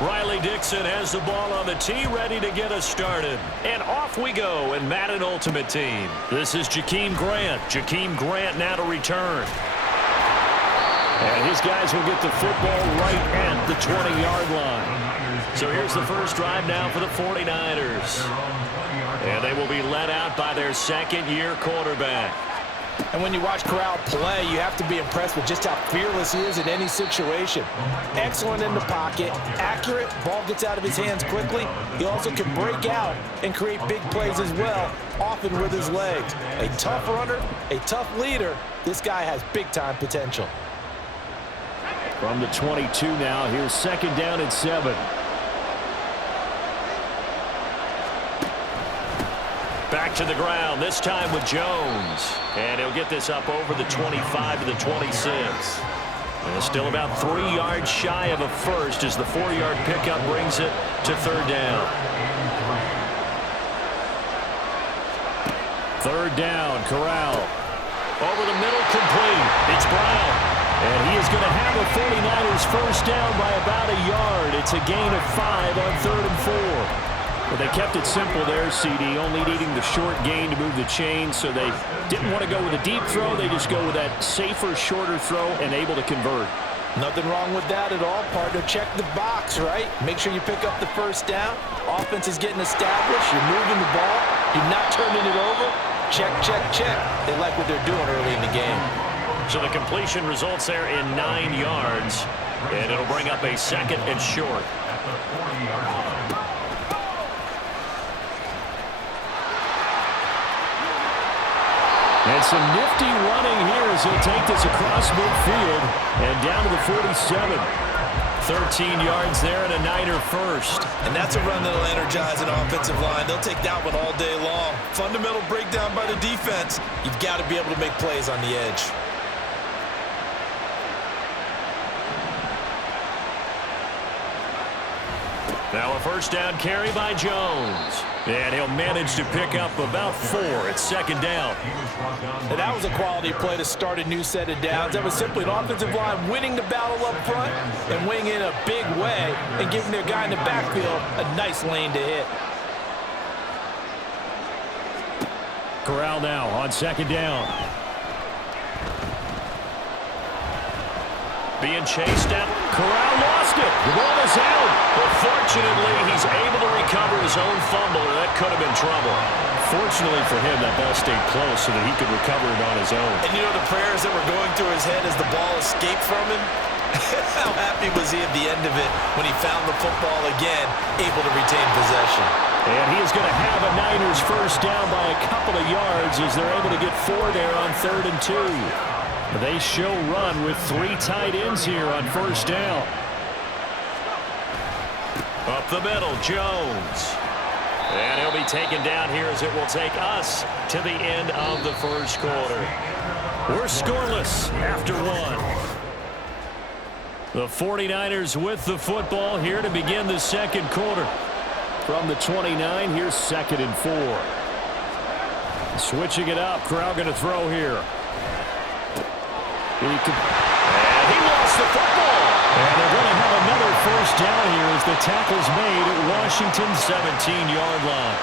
Riley Dixon has the ball on the tee, ready to get us started. And off we go in Madden Ultimate Team. This is Jakeem Grant. Jakeem Grant now to return. And his guys will get the football right at the 20-yard line. So here's the first drive now for the 49ers. And they will be led out by their second-year quarterback. And when you watch Corral play, you have to be impressed with just how fearless he is in any situation. Excellent in the pocket, accurate, ball gets out of his hands quickly. He also can break out and create big plays as well, often with his legs. A tough runner, a tough leader. This guy has big-time potential. From the 22 now, here's second down and 7. Back to the ground, this time with Jones. And he'll get this up over the 25 to the 26. And still about 3 yards shy of a first as the 4-yard pickup brings it to third down. Third down, Corral. Over the middle, complete. It's Brown. And he is going to have a 49ers first down by about a yard. It's a gain of 5 on 3rd and 4. Well, they kept it simple there, CD, only needing the short gain to move the chain, so they didn't want to go with a deep throw. They just go with that safer, shorter throw and able to convert. Nothing wrong with that at all, partner. Check the box, right? Make sure you pick up the first down. Offense is getting established. You're moving the ball. You're not turning it over. Check, check, check. They like what they're doing early in the game. So the completion results there in 9 yards, and it'll bring up a second and short. And some nifty running here as he'll take this across midfield and down to the 47. 13 yards there and a Niner first. And that's a run that'll energize an offensive line. They'll take that one all day long. Fundamental breakdown by the defense. You've got to be able to make plays on the edge. Now a first down carry by Jones. And he'll manage to pick up about 4 at second down. And that was a quality play to start a new set of downs. That was simply an offensive line winning the battle up front and winning in a big way and giving their guy in the backfield a nice lane to hit. Corral now on second down. Being chased out. Corral lost it. The ball is out. But fortunately, he's able to recover his own fumble, or that could have been trouble. Fortunately for him, that ball stayed close so that he could recover it on his own. And you know the prayers that were going through his head as the ball escaped from him? How happy was he at the end of it when he found the football again, able to retain possession? And he is going to have a Niners first down by a couple of yards as they're able to get 4 there on 3rd and 2. They show run with 3 tight ends here on first down. Up the middle, Jones. And he'll be taken down here as it will take us to the end of the first quarter. We're scoreless after 1. The 49ers with the football here to begin the second quarter. From the 29, here's 2nd and 4. Switching it up, Corral going to throw here. And he lost the football. And they're going to have another first down here as the tackle's made at Washington's 17-yard line.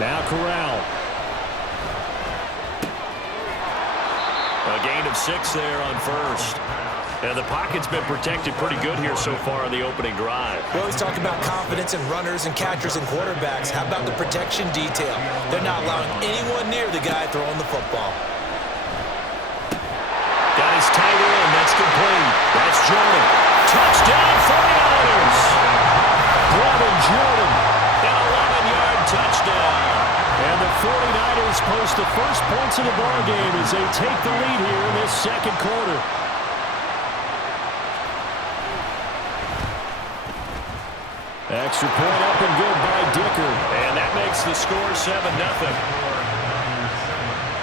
Now Corral. A gain of 6 there on first. And the pocket's been protected pretty good here so far on the opening drive. We always talk about confidence in runners and catchers and quarterbacks. How about the protection detail? They're not allowing anyone near the guy throwing the football. Got his tight end. That's complete. That's Jordan. Touchdown 49ers. Brevin Jordan. An 11-yard touchdown. And the 49ers post the first points of the ballgame as they take the lead here in this second quarter. Extra point up and good by Dicker. And that makes the score 7-0.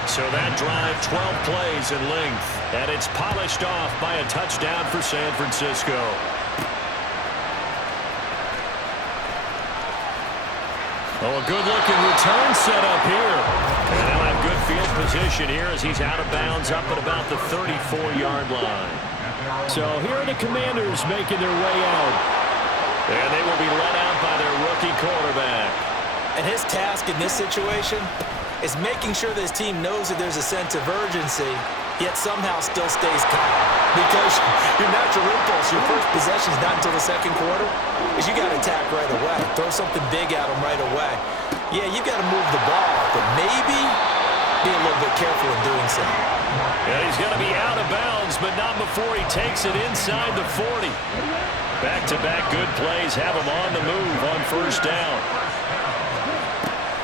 So that drive, 12 plays in length. And it's polished off by a touchdown for San Francisco. Oh, a good-looking return set up here. And they'll have good field position here as he's out of bounds up at about the 34-yard line. So here are the Commanders making their way out. And they will be let out by their rookie quarterback. And his task in this situation is making sure that his team knows that there's a sense of urgency, yet somehow still stays calm. Because your natural impulse, your first possession is not until the second quarter, is you got to attack right away. Throw something big at him right away. Yeah, you got to move the ball, but maybe be a little bit careful in doing so. Yeah, he's going to be out of bounds, but not before he takes it inside the 40. Back-to-back good plays have him on the move on first down.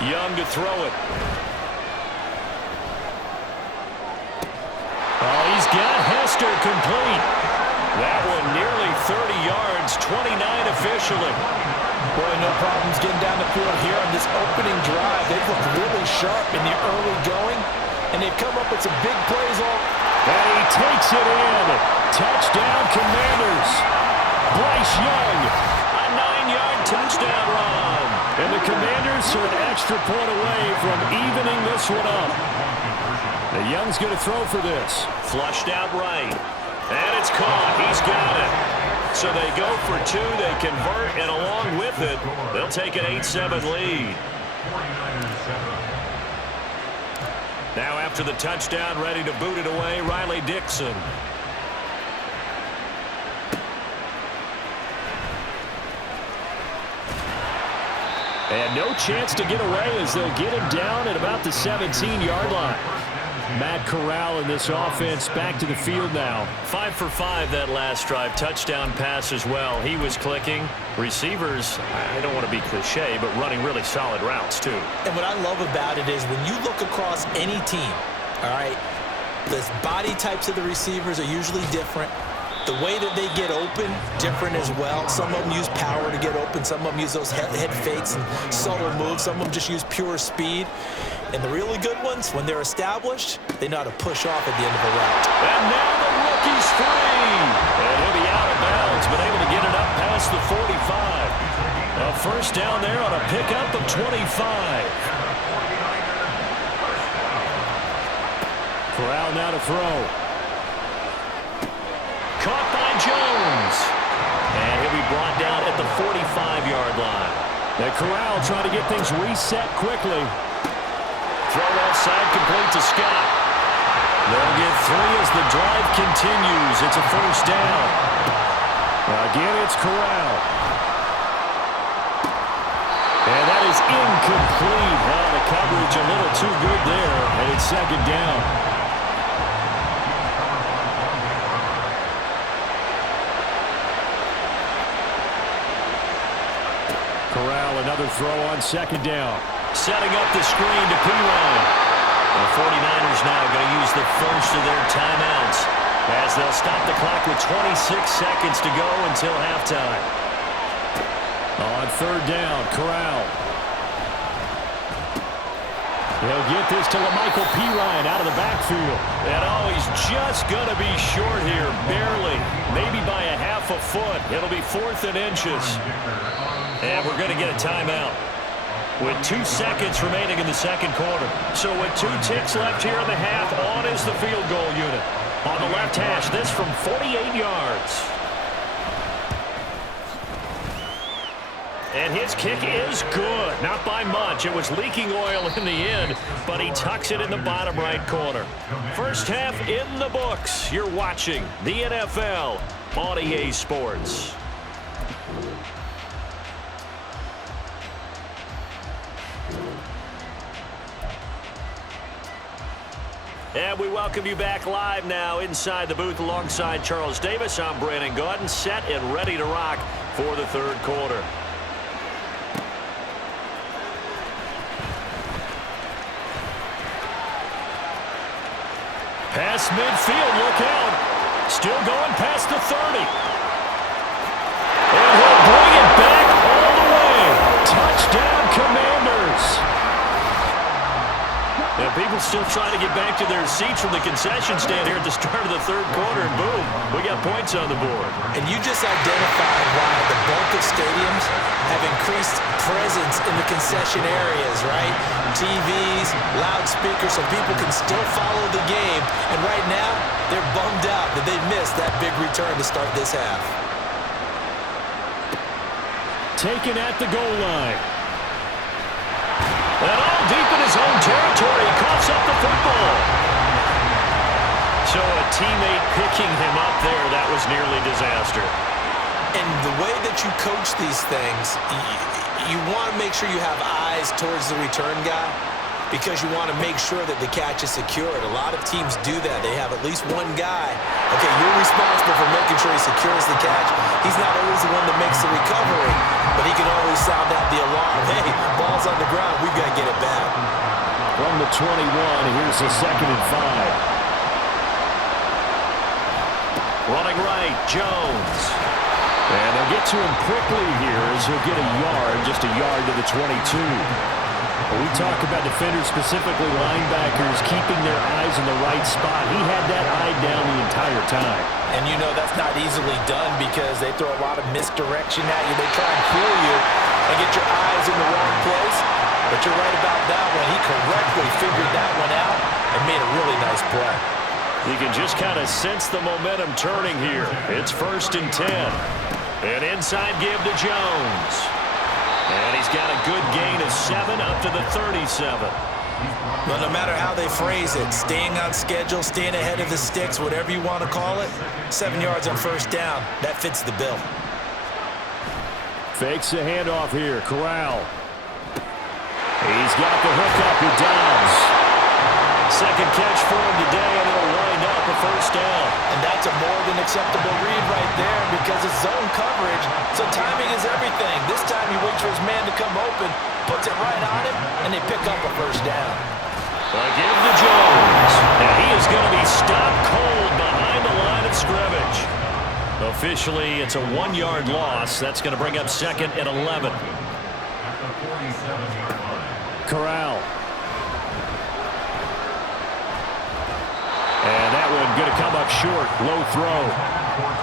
Young to throw it. Oh, he's got Hester complete. That one nearly 30 yards, 29 officially. Boy, no problems getting down the field here on this opening drive. They've looked really sharp in the early going, and they've come up with some big plays all. And he takes it in. Touchdown, Commanders. Bryce Young. A 9-yard touchdown run. And the Commanders are an extra point away from evening this one up. The Young's going to throw for this. Flushed out right. And it's caught. He's got it. So they go for two. They convert, and along with it, they'll take an 8-7 lead. Now after the touchdown, ready to boot it away, Riley Dixon. And no chance to get away as they'll get him down at about the 17-yard line. Matt Corral in this offense back to the field now. 5 for 5 that last drive. Touchdown pass as well. He was clicking. Receivers, I don't want to be cliche, but running really solid routes too. And what I love about it is when you look across any team, all right, the body types of the receivers are usually different. The way that they get open, different as well. Some of them use power to get open. Some of them use those head fakes and subtle moves. Some of them just use pure speed. And the really good ones, when they're established, they know how to push off at the end of a route. And now the rookie's free. And he'll be out of bounds, but able to get it up past the 45. A first down there on a pickup of 25. Corral now to throw. Caught by Jones. And he'll be brought down at the 45-yard line. Now Corral trying to get things reset quickly. Throw outside, complete to Scott. They'll get 3 as the drive continues. It's a first down. Again, it's Corral. And that is incomplete. Well, the coverage a little too good there, and it's second down. Corral, another throw on second down. Setting up the screen to Pirine. The 49ers now going to use the first of their timeouts as they'll stop the clock with 26 seconds to go until halftime. On third down, Corral. He'll get this to Michael Pirine out of the backfield. And oh, he's just going to be short here, barely, maybe by a half a foot. It'll be 4th and inches. And we're going to get a timeout with 2 seconds remaining in the second quarter. So with 2 ticks left here in the half, on is the field goal unit. On the left hash, this from 48 yards. And his kick is good. Not by much. It was leaking oil in the end, but he tucks it in the bottom right corner. First half in the books. You're watching the NFL on EA Sports. And we welcome you back live now inside the booth alongside Charles Davis. I'm Brandon Gaudin, set and ready to rock for the third quarter. Past midfield, look out. Still going past the 30. And he'll bring it back all the way. Touchdown, Commanders. And people still trying to get back to their seats from the concession stand here at the start of the third quarter, and boom, we got points on the board. And you just identified why the bulk of stadiums have increased presence in the concession areas, right? TVs, loudspeakers, so people can still follow the game. And right now, they're bummed out that they missed that big return to start this half. Taken at the goal line. And all deep in his own territory, he coughs up the football. So a teammate picking him up there, that was nearly disaster. And the way that you coach these things, you want to make sure you have eyes towards the return guy because you want to make sure that the catch is secured. A lot of teams do that. They have at least one guy. Okay, you're responsible for making sure he secures the catch. He's not always the one that makes the recovery, but he can always sound out the alarm. Hey, ball's on the ground. We've got to get it back. From the 21, here's the 2nd and 5. Running right, Jones. And they'll get to him quickly here as he'll get a yard, just a yard to the 22. When we talk about defenders, specifically linebackers, keeping their eyes in the right spot, he had that eye down the entire time. And you know that's not easily done because they throw a lot of misdirection at you. They try and fool you and get your eyes in the wrong place. But you're right about that one. He correctly figured that one out and made a really nice play. You can just kind of sense the momentum turning here. It's 1st and 10. An inside give to Jones. And he's got a good gain of 7 up to the 37. But no matter how they phrase it, staying on schedule, staying ahead of the sticks, whatever you want to call it, 7 yards on 1st down, that fits the bill. Fakes the handoff here. Corral. He's got the hook up with Dobbs. Second catch for him today, and it'll wind up a 1st down. And that's a more than acceptable read right there because it's zone coverage, so timing is everything. This time he waits for his man to come open, puts it right on him, and they pick up a 1st down. Give to Jones. And he is going to be stopped cold behind the line of scrimmage. Officially, it's a 1-yard loss. That's going to bring up 2nd and 11. Corral. And that one going to come up short. Low throw.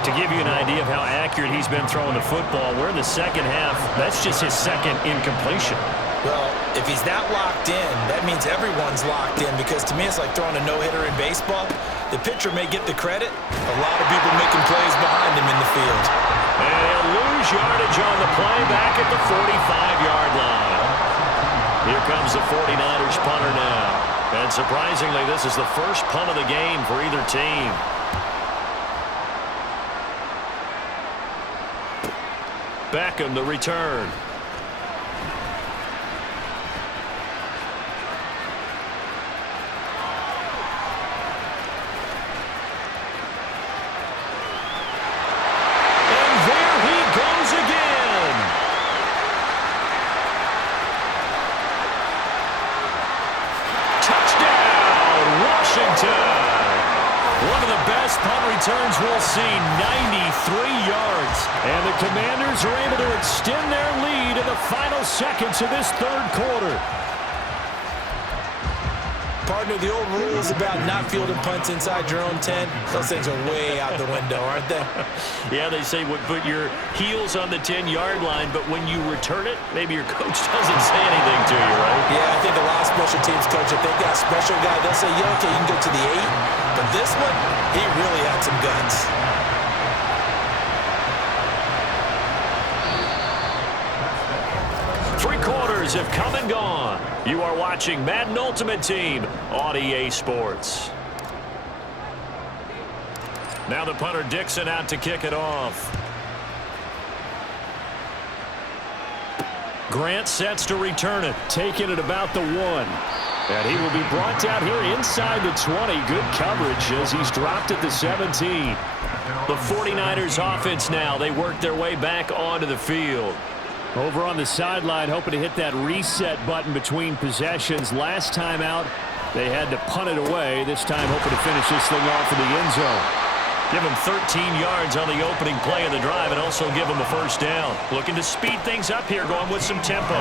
To give you an idea of how accurate he's been throwing the football, we're in the 2nd half. That's just his 2nd incompletion. Well, if he's not locked in, that means everyone's locked in because to me it's like throwing a no-hitter in baseball. The pitcher may get the credit. A lot of people making plays behind him in the field. And he'll lose yardage on the play back at the 45-yard line. Here comes the 49ers punter now. And surprisingly, this is the first punt of the game for either team. Beckham, the return. And there he goes again. Touchdown, Washington. One of the best punt returns we'll see, 93 yards. And the Commanders are able to extend their lead in the final seconds of this 3rd quarter. Partner, the old rules about not fielding punts inside your own 10, those things are way out the window, aren't they? Yeah, they say put your heels on the 10-yard line, but when you return it, maybe your coach doesn't say anything to you, right? Yeah, I think a lot of special teams coach, if they've got a special guy, they'll say, yeah, okay, you can go to the 8. But this one, he really had some guts. Three quarters have come and gone. You are watching Madden Ultimate Team on EA Sports. Now the punter Dixon out to kick it off. Grant sets to return it. Taking it about the 1. And he will be brought down here inside the 20. Good coverage as he's dropped at the 17. The 49ers offense now. They work their way back onto the field. Over on the sideline, hoping to hit that reset button between possessions. Last time out, they had to punt it away. This time hoping to finish this thing off in the end zone. Give him 13 yards on the opening play of the drive and also give him a 1st down. Looking to speed things up here, going with some tempo.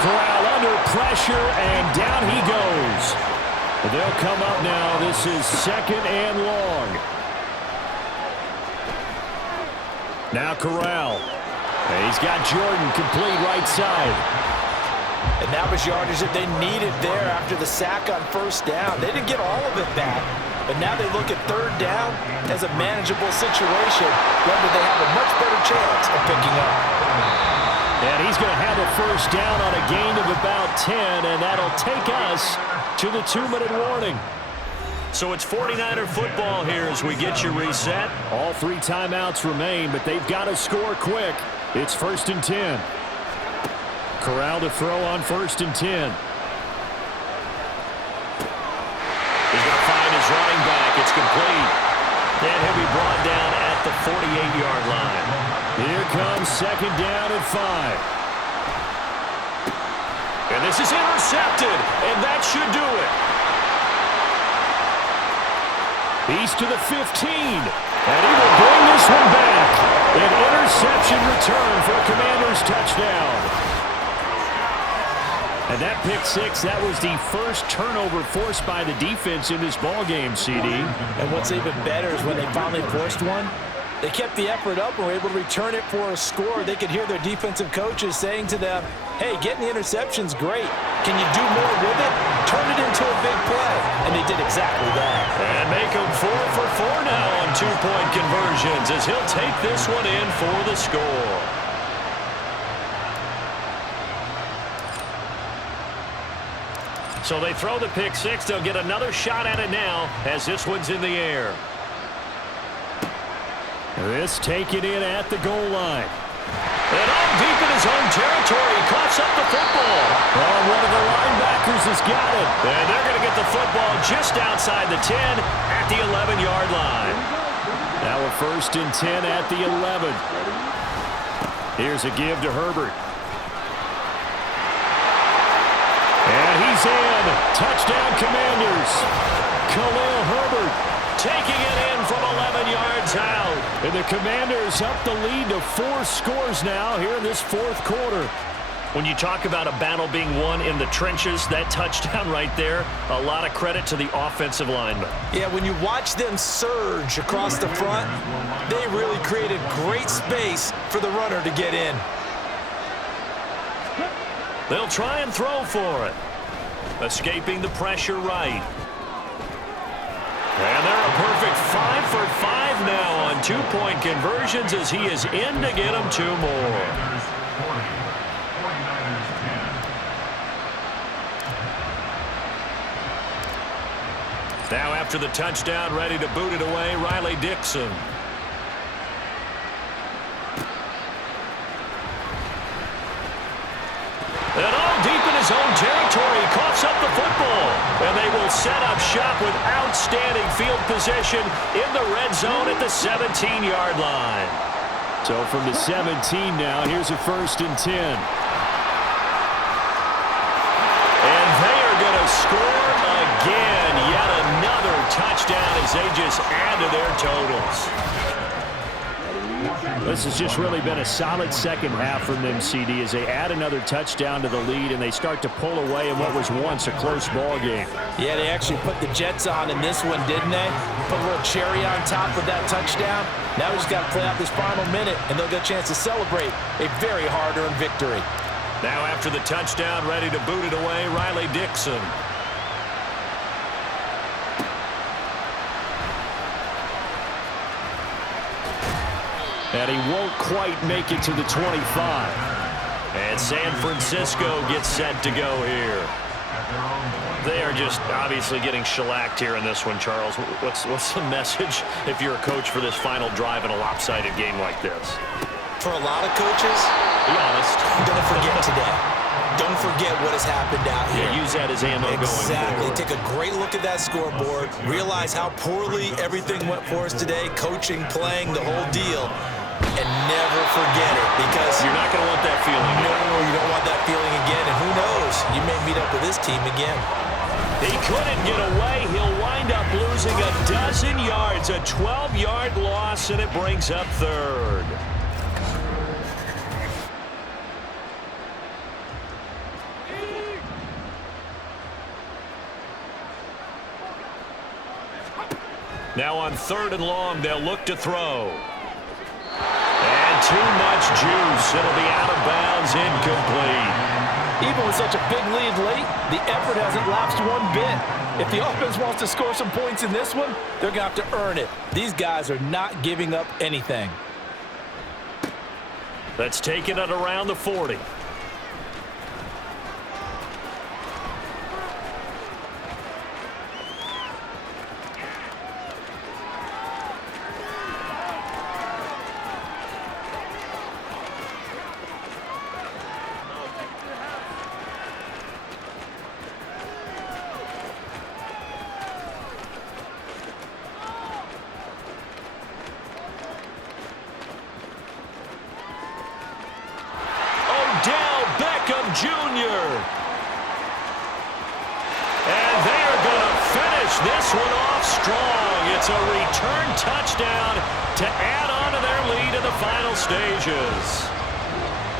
Corral under under pressure, and down he goes. They'll come up now. This is 2nd and long. Now Corral. And he's got Jordan complete right side. And that was yardage that they needed there after the sack on 1st down. They didn't get all of it back, but now they look at 3rd down as a manageable situation, whether they have a much better chance of picking up. And he's going to have a 1st down on a gain of about 10, and that'll take us to the 2-minute warning. So it's 49er football here as we get you reset. All 3 timeouts remain, but they've got to score quick. It's 1st and 10. Corral to throw on 1st and 10. He's going to find his running back. It's complete. And he'll be brought down at the 48-yard line. Here comes 2nd down and 5. And this is intercepted, and that should do it. He's to the 15, and he will bring this one back. An interception return for a Commanders touchdown. And that pick 6, that was the first turnover forced by the defense in this ballgame, CD. And what's even better is when they finally forced one, they kept the effort up and were able to return it for a score. They could hear their defensive coaches saying to them, hey, getting the interception's great. Can you do more with it? Turn it into a big play. And they did exactly that. And make them 4 for 4 now on 2-point conversions as he'll take this one in for the score. So they throw the pick 6. They'll get another shot at it now as this one's in the air. This taken in at the goal line. And all deep in his own territory. He coughs up the football. Oh, one of the linebackers has got it. And they're going to get the football just outside the 10 at the 11-yard line. Now a 1st and 10 at the 11. Here's a give to Herbert. And he's in. Touchdown Commanders. Khalil Herbert taking it in from 11 yards out. And the Commanders up the lead to 4 scores now here in this 4th quarter. When you talk about a battle being won in the trenches, that touchdown right there, a lot of credit to the offensive linemen. Yeah, when you watch them surge across the front, they really created great space for the runner to get in. They'll try and throw for it. Escaping the pressure right. And they're a perfect 5 for 5 now on 2-point conversions as he is in to get them 2 more. Now after the touchdown, ready to boot it away, Riley Dixon. And all deep in his own territory, he coughs up the football. And they will set up shop with outstanding field position in the red zone at the 17-yard line. So from the 17 now, here's a 1st and 10. And they are going to score again. Yet another touchdown as they just add to their totals. This has just really been a solid 2nd half from them, CD, as they add another touchdown to the lead and they start to pull away in what was once a close ball game. Yeah, they actually put the Jets on in this one, didn't they? Put a little cherry on top of that touchdown. Now we just got to play out this final minute, and they'll get a chance to celebrate a very hard-earned victory. Now after the touchdown, ready to boot it away, Riley Dixon. And he won't quite make it to the 25. And San Francisco gets set to go here. They are just obviously getting shellacked here in this one, Charles. What's the message if you're a coach for this final drive in a lopsided game like this? For a lot of coaches, be honest, don't forget today. Don't forget what has happened out here. Yeah, use that as ammo going forward. Exactly. Take a great look at that scoreboard. Realize how poorly everything went for us today. Coaching, playing, the whole deal. And never forget it, because you're not going to want that feeling again. No, you don't want that feeling again. And who knows? You may meet up with this team again. He couldn't get away. He'll wind up losing a dozen yards. A 12-yard loss, and it brings up 3rd. Now on 3rd and long, they'll look to throw. And too much juice. It'll be out of bounds, incomplete. Even with such a big lead late, the effort hasn't lapsed one bit. If the offense wants to score some points in this one, they're going to have to earn it. These guys are not giving up anything. Let's take it at around the 40. Jr. And they are going to finish this one off strong. It's a return touchdown to add on to their lead in the final stages.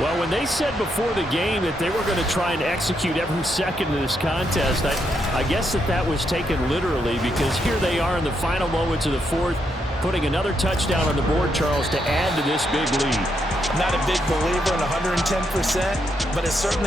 Well, when they said before the game that they were going to try and execute every second of this contest, I guess that was taken literally, because here they are in the final moments of the fourth, putting another touchdown on the board, Charles, to add to this big lead. Not a big believer in 110%, but it's certainly